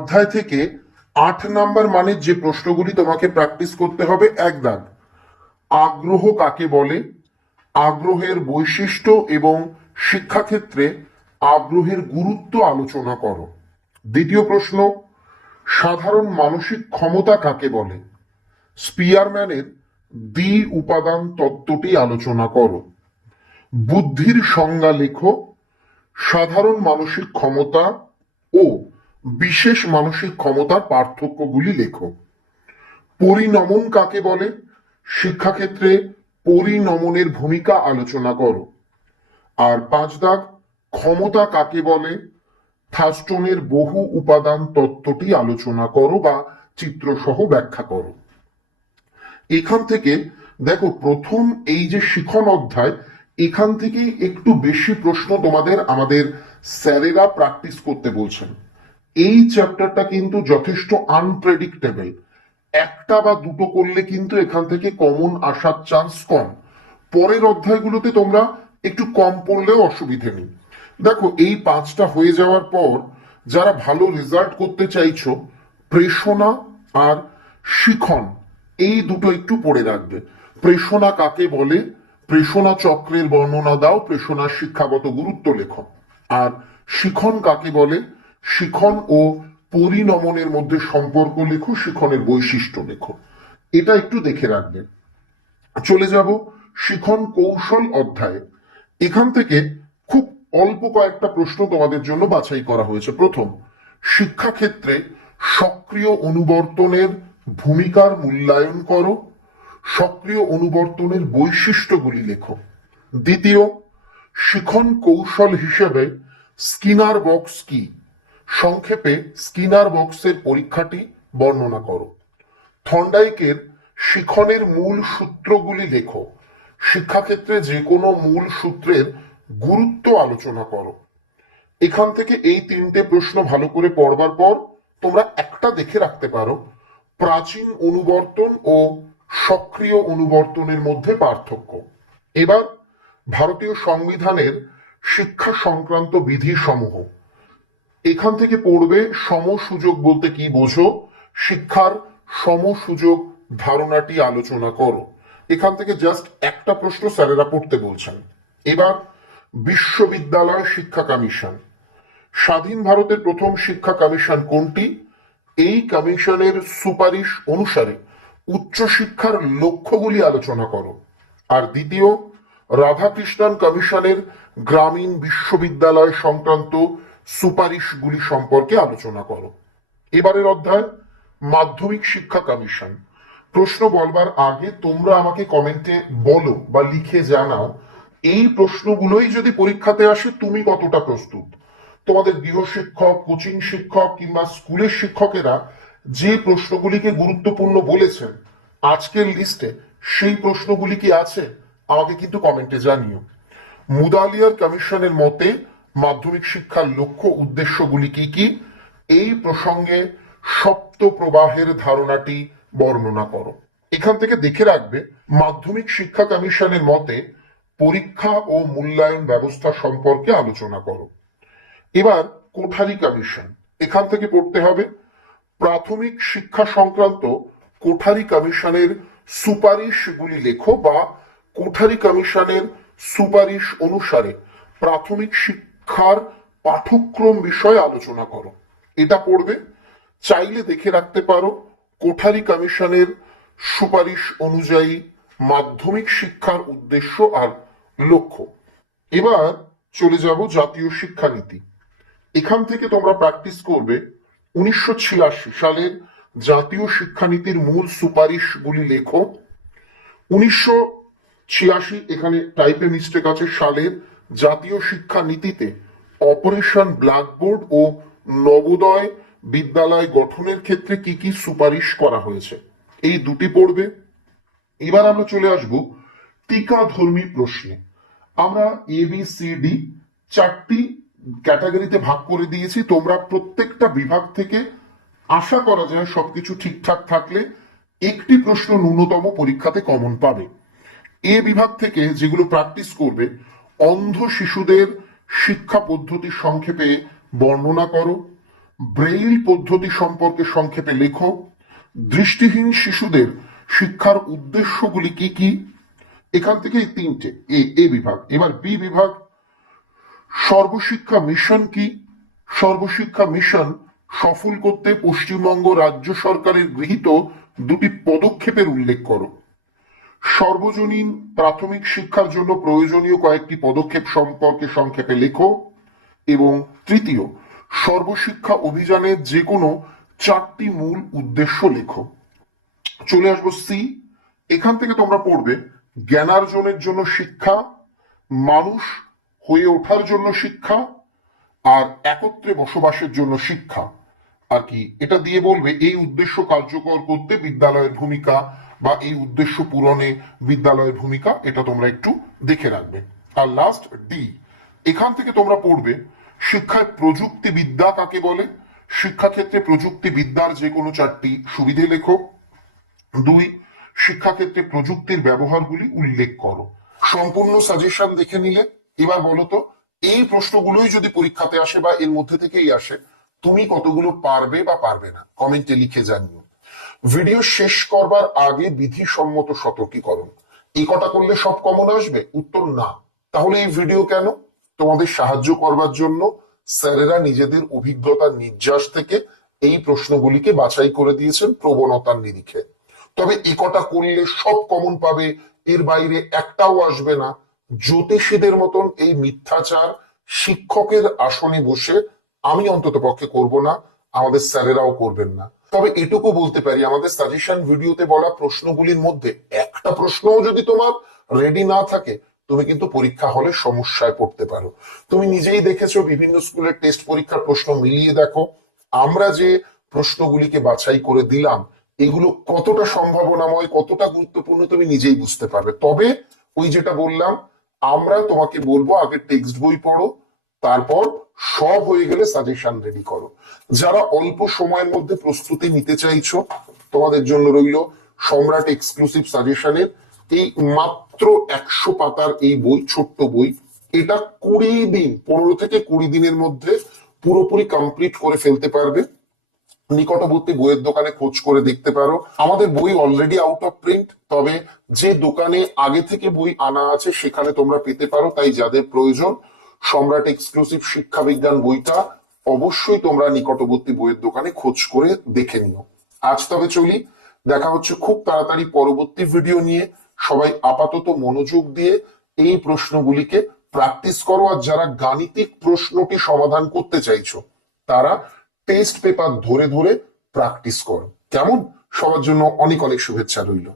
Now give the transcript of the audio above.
অধ্যায় থেকে 8 নাম্বার মানের যে প্রশ্নগুলি তোমাকে প্র্যাকটিস করতে হবে। 1 দাগ, আগ্রহ কাকে বলে, আগ্রহের বৈশিষ্ট্য এবং শিক্ষাক্ষেত্রে আগ্রহের গুরুত্ব আলোচনা করো। দ্বিতীয় প্রশ্ন, সাধারণ মানসিক ক্ষমতা কাকে বলে, স্পিয়ারম্যানের দ্বি উপাদান তত্ত্বটি আলোচনা করো। বুদ্ধির সংজ্ঞা লেখো। সাধারণ মানসিক ক্ষমতা ও বিশেষ মানসিক ক্ষমতার পার্থক্যগুলি লেখো। পরিণমন কাকে বলে, শিক্ষাক্ষেত্রে পরিণমনের ভূমিকা আলোচনা করো। আর 5 দাগ, ক্ষমতা কাকে বলে, থার্স্টনের বহু উপাদান তত্ত্বটি আলোচনা করো বা চিত্রসহ ব্যাখ্যা করো। এখান থেকে দেখো, প্রথম এই যে শিখন অধ্যায়, এখান থেকেই একটু বেশি প্রশ্ন তোমাদের আমাদের স্যারেরা প্র্যাকটিস করতে বলছেন। এই চ্যাপ্টারটা কিন্তু যথেষ্ট আনপ্রেডিক্টেবল, একটা বা দুটো করলে কিন্তু এখান থেকে কমন আসার চান্স কম। পরের অধ্যায়গুলোতে তোমরা একটু কম পড়লেও অসুবিধে নেই। দেখো, এই 5টা হয়ে যাওয়ার পর যারা ভালো রেজাল্ট করতে চাইছো, প্রেষণা আর শিখন এই দুটো একটু পড়ে রাখবে। প্রেষণা কাকে বলে, প্রেষণা চক্রের বর্ণনা দাও, প্রেষণার শিক্ষাগত গুরুত্ব লেখো। আর শিখন কাকে বলে, শিখন ও পরিণমনের মধ্যে সম্পর্ক লেখো, শিখনের বৈশিষ্ট্য লেখো। এটা একটু দেখে রাখবে। চলে যাব শিখন কৌশল অধ্যায়ে। এখান থেকে খুব অল্প কয়েকটা প্রশ্ন তোমাদের জন্য বাছাই করা হয়েছে। প্রথম, শিক্ষাক্ষেত্রে সক্রিয় অনুবর্তনের ভূমিকার মূল্যায়ন করো, সক্রিয় অনুবর্তনের বৈশিষ্ট্যগুলি লেখো। দ্বিতীয়, শিখন কৌশল হিসেবে স্কিনার বক্স কি, সংক্ষেপে স্কিনার বক্সের পরীক্ষাটি বর্ণনা করো। থর্নডাইকের শিখনের মূল সূত্রগুলি লেখো, শিক্ষাক্ষেত্রে যে কোনো মূল সূত্রের গুরুত্ব আলোচনা করো। এখান থেকে এই 3টে প্রশ্ন ভালো করে পড়বার পর তোমরা একটা দেখে রাখতে পারো, প্রাচীন অনুবর্তন ও সক্রিয় অনুবর্তনের মধ্যে পার্থক্য। এবার ভারতীয় সংবিধানের শিক্ষা সংক্রান্ত বিধি সমূহ। এখান থেকে পড়বে সমসুযোগ বলতে কি বোঝো, শিক্ষার সমসুযোগ ধারণাটি আলোচনা করো। এখান থেকে জাস্ট একটা প্রশ্ন স্যারেরা পড়তে বলছেন। এবার বিশ্ববিদ্যালয় শিক্ষা কমিশন। স্বাধীন ভারতের প্রথম শিক্ষা কমিশন কোনটি, এই কমিশনের সুপারিশ অনুসারে উচ্চশিক্ষার লক্ষ্যগুলি আলোচনা করো। আর দ্বিতীয়, রাধাকৃষ্ণন কমিশনের গ্রামীণ বিশ্ববিদ্যালয় সংক্রান্ত সুপারিশগুলি সম্পর্কে আলোচনা করো। এবারের অধ্যায় মাধ্যমিক শিক্ষা কমিশন। প্রশ্ন বলবার আগে তোমরা আমাকে কমেন্টে বলো বা লিখে জানাও, এই প্রশ্নগুলোই যদি পরীক্ষাতে আসে তুমি কতটা প্রস্তুত। তোমাদের গৃহশিক্ষক, কোচিং শিক্ষক কিংবা স্কুলের শিক্ষকেরা যে প্রশ্নগুলিকে গুরুত্বপূর্ণ বলেছেন আজকের লিস্টে, সেই প্রশ্নগুলি কি আছে আমাকে কিন্তু কমেন্টে জানিও। মুদালিয়ার কমিশনের মতে মাধ্যমিক শিক্ষার লক্ষ্য উদ্দেশ্যগুলি কি কি, এই প্রসঙ্গে সপ্ত প্রবাহের ধারণাটি বর্ণনা করো। এখান থেকে দেখে রাখবে, মাধ্যমিক শিক্ষা কমিশনের মতে পরীক্ষা ও মূল্যায়ন ব্যবস্থা সম্পর্কে আলোচনা করো। এবার কোঠারি কমিশন, এখান থেকে পড়তে হবে প্রাথমিক শিক্ষা সংক্রান্ত কোঠারি কমিশনের সুপারিশগুলি লেখো বা কোঠারি কমিশনের সুপারিশ অনুসারে প্রাথমিক শিক্ষার পাঠ্যক্রম বিষয়ে আলোচনা করো। এটা পড়বে। চাইলে দেখে রাখতে পারো কোঠারি কমিশনের সুপারিশ অনুযায়ী মাধ্যমিক শিক্ষার উদ্দেশ্য আর লক্ষ্য। এবার চলে যাব জাতীয় শিক্ষানীতি। এখান থেকে তোমরা প্র্যাকটিস করবে 1986 সালের জাতীয় শিক্ষানীতির মূল সুপারিশগুলি লেখো। 1986, এখানে টাইপে মিস্টেক আছে, সালের জাতীয় শিক্ষানীতিতে অপারেশন ব্ল্যাকবোর্ড ও নবোদয় বিদ্যালয় গঠনের ক্ষেত্রে কি কি সুপারিশ করা হয়েছে, এই দুটি পড়বে। এবার আমরা চলে আসব টিকাধর্মী প্রশ্নে। আমরা ABCD 4টি ক্যাটাগরিতে ভাগ করে দিয়েছি। তোমরা প্রত্যেকটা বিভাগ থেকে আশা করা যায় সবকিছু ঠিকঠাক থাকলে একটি প্রশ্ন ন্যূনতম পরীক্ষাতে কমন পাবে। এ বিভাগ থেকে যেগুলো প্র্যাকটিস করবে, অন্ধ শিশুদের শিক্ষা পদ্ধতি সংক্ষেপে বর্ণনা করো, ব্রেইল পদ্ধতি সম্পর্কে সংক্ষেপে লেখো। দৃষ্টিহীন শিশুদের শিক্ষার উদ্দেশ্যগুলি কি কি? এখান থেকে এই তিনটে এ বিভাগ। এবার বি বিভাগ, সর্বশিক্ষা মিশন কি? সর্বশিক্ষা মিশন সফল করতে পশ্চিমবঙ্গ রাজ্য সরকারের গৃহীত দুটি পদক্ষেপের উল্লেখ করো। সর্বজনীন প্রাথমিক শিক্ষার জন্য প্রয়োজনীয় কয়েকটি পদক্ষেপ সম্পর্কে সংক্ষেপে লেখো। এবং তৃতীয়, সর্বশিক্ষা অভিযানের যে কোনো চারটি মূল উদ্দেশ্য লেখো। চলে আসবো সি। এখান থেকে তোমরা পড়বে জ্ঞানার্জনের জন্য শিক্ষা, মানুষ হয়ে ওঠার জন্য শিক্ষা, আর একত্রে বসবাসের জন্য শিক্ষা। আর কি এটা দিয়ে বলবে এই উদ্দেশ্য কার্যকর করতে বিদ্যালয়ের ভূমিকা বা এই উদ্দেশ্য পূরণে বিদ্যালয়ের ভূমিকা, এটা তোমরা একটু দেখে রাখবে। আর লাস্ট ডি, এখান থেকে তোমরা পড়বে শিক্ষায় প্রযুক্তিবিদ্যা কাকে বলে। শিক্ষাক্ষেত্রে প্রযুক্তিবিদ্যার যে কোনো চারটি সুবিধে লেখো। দুই, শিক্ষাক্ষেত্রে প্রযুক্তির ব্যবহারগুলি উল্লেখ করো। সম্পূর্ণ সাজেশন দেখে নিলে এবার বলো তো, এই প্রশ্নগুলোই যদি পরীক্ষাতে আসে বা এর মধ্যে থেকেই আসে, তুমি কতগুলো পারবে বা পারবে না কমেন্টে লিখে জানিও। ভিডিও শেষ করবার আগে বিধিসম্মত সতর্কীকরণ, এই কটা করলে সব কমন আসবে? উত্তর না। তাহলে এই ভিডিও কেন? তোমাদের সাহায্য করবার জন্য স্যারেরা নিজেদের অভিজ্ঞতার নির্যাস থেকে এই প্রশ্নগুলিকে বাছাই করে দিয়েছেন প্রবণতার নিরিখে। তবে এ কটা করলে সব কমন পাবে, এর বাইরে একটাও আসবে না। জ্যোতিষীদের মতন এই মিথ্যাচার শিক্ষকের আসনে বসে আমি অন্তত পক্ষে করব না, আমাদের স্যারেরাও করবেন না। তবে এটুকু বলতে পারি, আমাদের সাজেশন ভিডিওতে বলা প্রশ্নগুলির মধ্যে একটা প্রশ্নও যদি তোমার রেডি না থাকে, তুমি কিন্তু পরীক্ষা হলে সমস্যায় পড়তে পারো। তুমি নিজেই দেখেছো, বিভিন্ন স্কুলের টেস্ট পরীক্ষার প্রশ্ন মিলিয়ে দেখো, আমরা যে প্রশ্নগুলিকে বাছাই করে দিলাম এগুলো কতটা সম্ভাবনাময়, কতটা গুরুত্বপূর্ণ তুমি নিজেই বুঝতে পারবে। তবে ওই যেটা বললাম, আমরা তোমাকে বলবো আগে টেক্সট বই পড়ো, তারপর সব হয়ে গেলে সাজেশন রেডি করো। যারা অল্প সময়ের মধ্যে প্রস্তুতি নিতে চাইছো, তোমাদের জন্য রইল সম্রাট এক্সক্লুসিভ সাজেশনের এই মাত্র 100 পাতার এই বই, ছোট্ট বই। এটা 20 দিন, 15 থেকে 20 দিনের মধ্যে পুরোপুরি কমপ্লিট করে ফেলতে পারবে। নিকটবর্তী বইয়ের দোকানে খোঁজ করে দেখতে পারো। আমাদের বই অলরেডি আউট অফ প্রিন্ট, তবে যে দোকানে আগে থেকে বই আনা আছে সেখানে তোমরা পেতে পারো। তাই যাদের প্রয়োজন সম্রাট এক্সক্লুসিভ শিক্ষা বিজ্ঞান বইটা অবশ্যই তোমরা নিকটবর্তী বইয়ের দোকানে খোঁজ করে দেখে নিও। আজ তবে চলি, দেখা হচ্ছে খুব তাড়াতাড়ি পরবর্তী ভিডিও নিয়ে। সবাই আপাতত মনোযোগ দিয়ে এই প্রশ্নগুলিকে প্র্যাকটিস করো। আর যারা গাণিতিক প্রশ্নটি সমাধান করতে চাইছো তারা টেস্ট পেপার ধরে ধরে প্র্যাকটিস করো। কেমন? সবার জন্য অনেক অনেক শুভেচ্ছা রইল।